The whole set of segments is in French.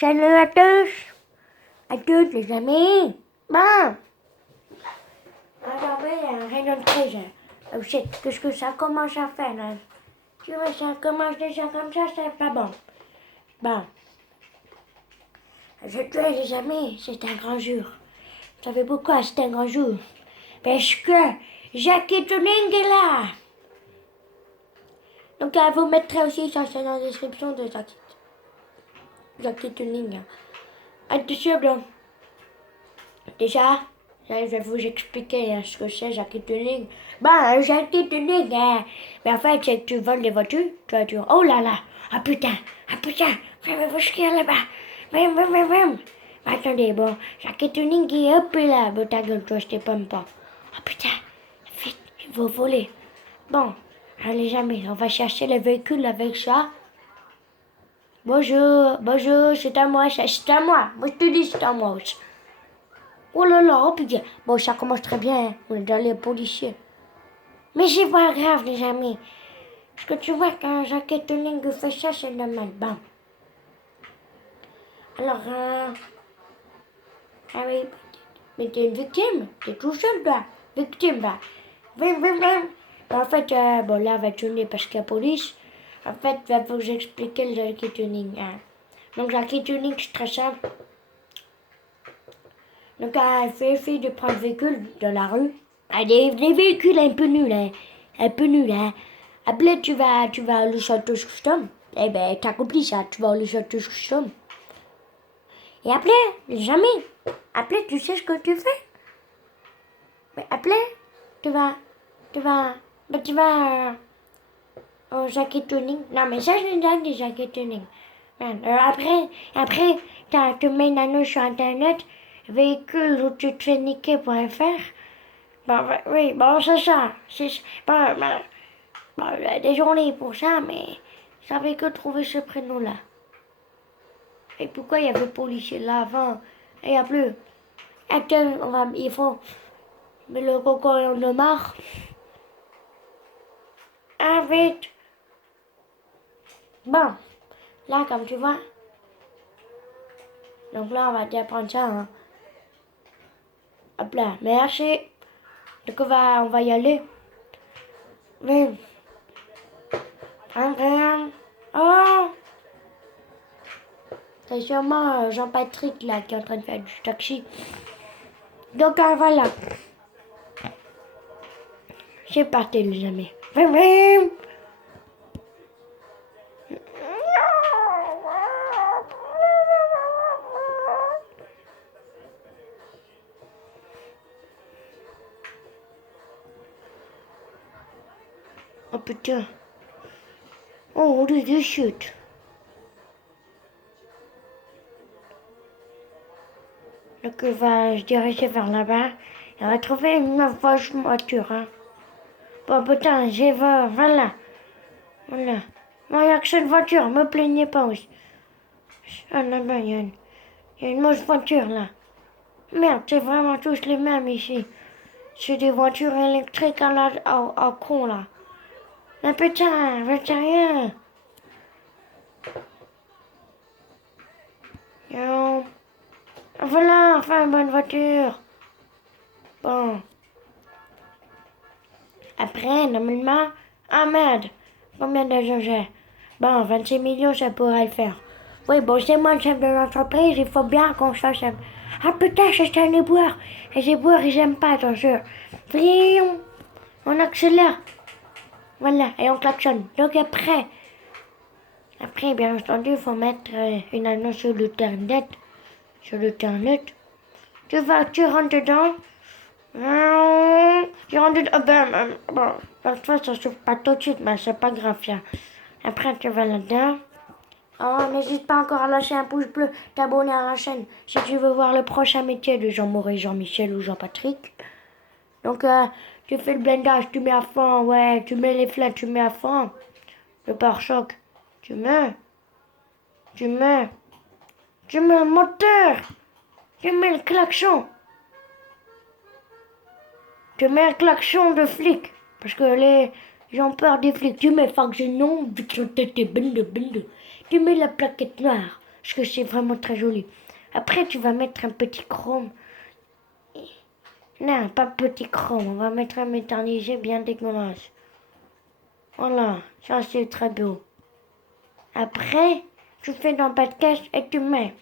Salut à tous les amis. Bon, alors oui, rien de très. Oh shit, qu'est-ce que ça commence à faire là? Tu vois, ça commence déjà comme ça, c'est pas bon. Bon, je tuais les amis, c'est un grand jour. Vous savez pourquoi c'est un grand jour? Parce que Jackie Tuning est là. Donc, vous mettrez aussi ça dans la description de Jackie Tuning. Attention, donc. Déjà, je vais vous expliquer ce que c'est Jackie Tuning. Jackie Tuning, mais en fait, c'est que tu voles des voitures, tu vas dire, oh là là, ah putain, je vais vous chier là-bas. Vim. Attendez, bon, Jackie Tuning est hop là, bon, ta gueule, toi, je t'ai pas même pas. Ah putain, vite, il faut voler. Bon, allez, jamais, on va chercher le véhicule avec ça. Bonjour, c'est à moi, c'est à moi. Moi, je te dis, c'est à moi aussi. Oh là là, oh putain. Bon, ça commence très bien, hein. On est dans les policiers. Mais c'est pas grave, les amis. Parce que tu vois, quand Jackie Tuning fait ça, c'est normal. Bon. Alors, ah oui, mais t'es une victime. T'es tout seul, toi. Victime, bah. Vim. En fait, bon, là, on va tourner parce qu'il y a police. En fait, je vais vous expliquer le Jackie Tuning. Hein. Donc, Jackie Tuning, c'est très simple. Donc, elle fait de prendre le véhicule dans la rue. Des véhicules un peu nuls, hein. Un peu nuls, hein. Après, tu vas au château custom. Eh ben, t'as compris ça, tu vas au château custom. Et après, jamais. Après, tu sais ce que tu fais. Mais après, tu vas au Jackie Tuning. Non, mais ça, je donne des Jackie Tuning. Après, tu mets une annonce sur Internet, véhicule où tu te fais niquer.fr. Oui, bon, c'est ça. Il y a des journées pour ça, mais je savais que trouver ce prénom-là. Et pourquoi il y avait policier là avant? Et il n'y a plus. Il faut. Mais le coco, on en a marre. Ah, vite. Bon, là, comme tu vois. Donc là, on va déjà prendre ça. Hein. Hop là, merci. Donc on va y aller. Oui. Oh! C'est sûrement Jean-Patrick là qui est en train de faire du taxi. Donc voilà. C'est parti les amis. Oh putain. Oh, on est de chute. Donc je diriger vers là-bas. Et on va trouver une voiture. Hein. Bon putain, voilà. Bon, il n'y a que cette voiture, me plaignez pas aussi. Ah là-bas, il y a une mauvaise voiture là. Merde, c'est vraiment tous les mêmes ici. C'est des voitures électriques à con là. Mais putain, je rien. Yo. Voilà, enfin une bonne voiture. Bon. Après, normalement... Ah merde. Combien d'argent j'ai? Bon, 26 millions, ça pourrait le faire. Oui, bon, c'est moi le chef de l'entreprise, il faut bien qu'on fasse... Ah putain, c'est un éboueur. Les éboueurs, ils aiment pas, attention. Vrion. On accélère. Voilà, et on klaxonne. Donc après, bien entendu, il faut mettre une annonce sur l'internet. Tu rentres dedans. Tu rentres dedans. Bon, parfois ça s'ouvre pas tout de suite, mais c'est pas grave, ça. Après, tu vas là-dedans. Oh, n'hésite pas encore à lâcher un pouce bleu, t'abonner à la chaîne si tu veux voir le prochain métier de Jean-Maurice, Jean-Michel ou Jean-Patrick. Donc, tu fais le blindage, tu mets à fond, ouais, tu mets les flingues, tu mets à fond. Le pare-choc, tu mets le moteur, tu mets le klaxon. Tu mets un klaxon de flic, parce que les gens ont peur des flics. Tu mets fonctionnement, tu mets la plaquette noire. Parce que c'est vraiment très joli. Après, tu vas mettre un petit chrome. Non, pas petit chrome. On va mettre un éternisé bien dégueulasse. Voilà, ça c'est très beau. Après, tu fais dans pas de cache et tu mets.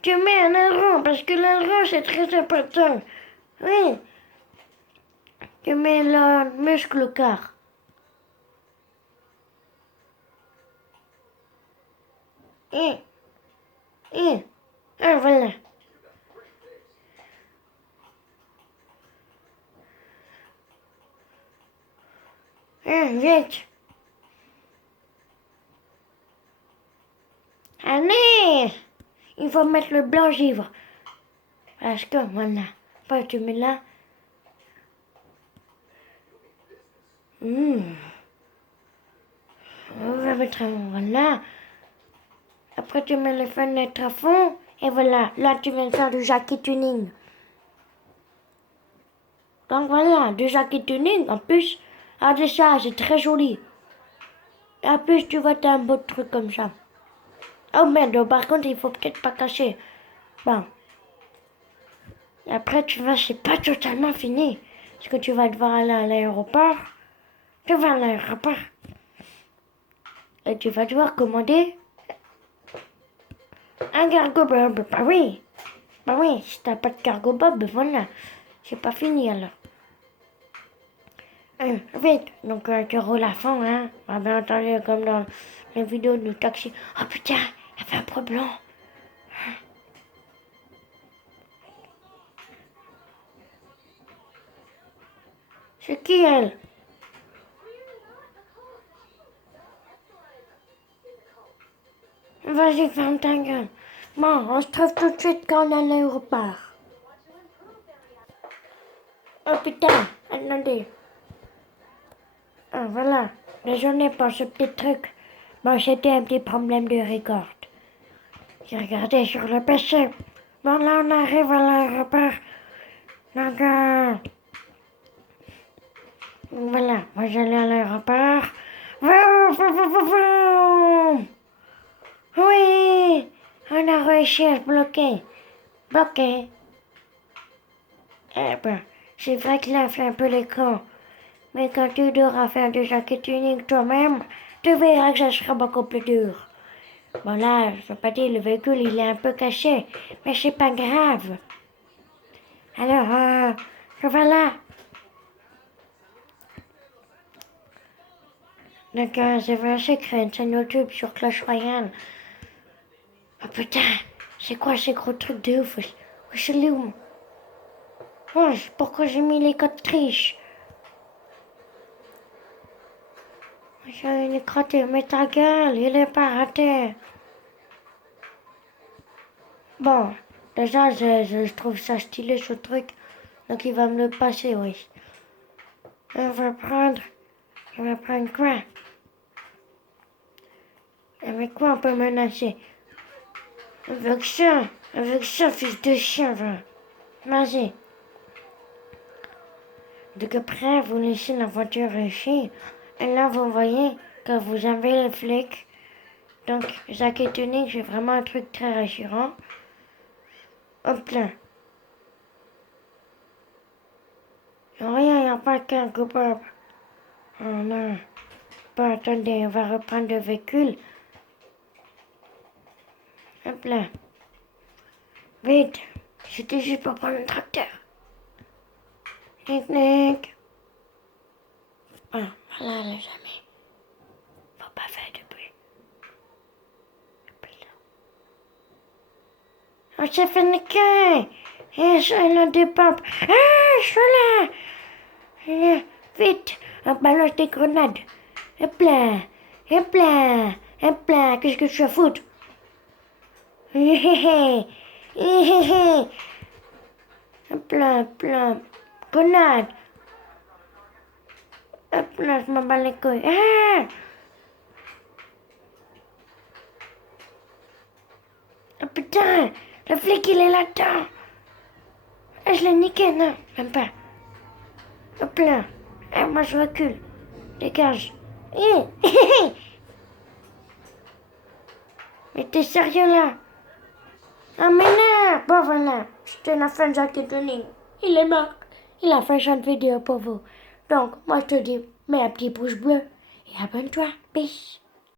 Tu mets un aileron parce que l'aileron c'est très important. Oui. Tu mets le muscle au quart. Et, voilà. Vite. Allez. Il faut mettre le blanc givre. Parce que voilà. Après tu mets là. On va mettre voilà. Après tu mets les fenêtres à fond. Et voilà. Là tu viens de faire du jacket tuning. Donc voilà, du jacket tuning. En plus, regardez ça, c'est très joli. Et en plus, tu vois, t'as un beau truc comme ça. Oh merde, par contre, il faut peut-être pas cacher. Bon. Et après, tu vois, c'est pas totalement fini. Parce que tu vas devoir aller à l'aéroport. Tu vas à l'aéroport. Et tu vas devoir commander un cargo bob. Bah oui. Bah oui, si t'as pas de cargo bob, voilà. C'est pas fini alors. Vite. Donc, tu roules à fond, hein. Ah, bien entendu, comme dans les vidéos du taxi. Oh putain, il y avait un problème. C'est qui elle? Vas-y, ferme ta gueule. Bon, on se trouve tout de suite quand on est à l'aéroport. Oh putain, attendez. Ah, voilà. Désolé pour ce petit truc. Bon, c'était un petit problème de record. J'ai regardé sur le PC. Bon, là, on arrive à l'aéroport. Donc, voilà, moi j'allais à l'aéroport. Vroom, vroom, vroom, vroom, vroom. Oui, on a réussi à se bloquer. Bloqué. Eh ben, c'est vrai que là, fait un peu les cons. Mais quand tu devras faire du jacket unique toi-même, tu verras que ça sera beaucoup plus dur. Bon là, je veux pas dire, le véhicule, il est un peu caché, mais c'est pas grave. Alors, voilà. Donc, c'est vrai, j'ai créé une chaîne YouTube sur Clash Royale. Oh putain, c'est quoi ces gros trucs de ouf? Je l'ai où? Oh, pourquoi j'ai mis les codes triches? J'ai une crotté, mais ta gueule, il est pas raté. Bon, déjà, je trouve ça stylé ce truc, donc il va me le passer, oui. On va prendre quoi? Avec quoi on peut menacer? Avec ça, fils de chien, va. Vas-y. Donc après, vous laissez la voiture ici, et là, vous voyez que vous avez les flics. Donc, jacket unique, c'est vraiment un truc très rassurant. Hop là. Rien, il n'y a pas qu'un coupable. Oh non. Bon, attendez, on va reprendre le véhicule. Hop là. Vite. C'était juste pour prendre le tracteur. Nick. Ah, voilà, les amis. Faut pas faire de bruit. Hop là. Oh, c'est fait niquer. Et ça, il a des pompes. Ah, je suis là. Vite, on balance des grenades. Hop là. Hop là. Hop là. Qu'est-ce que je suis à foutre? Hop là, hop là. Grenade. Hop là, je m'en bats les couilles. Ah! Oh putain, le flic il est là-dedans. Ah, je l'ai niqué, non, même pas. Hop là. Ah, moi je recule. Dégage. Mais t'es sérieux là? Ah mais non, bon voilà, je te la fin de jacket tuning. Il est mort. Il a fait une vidéo pour vous. Donc, moi je te dis, mets un petit pouce bleu et abonne-toi. Peace.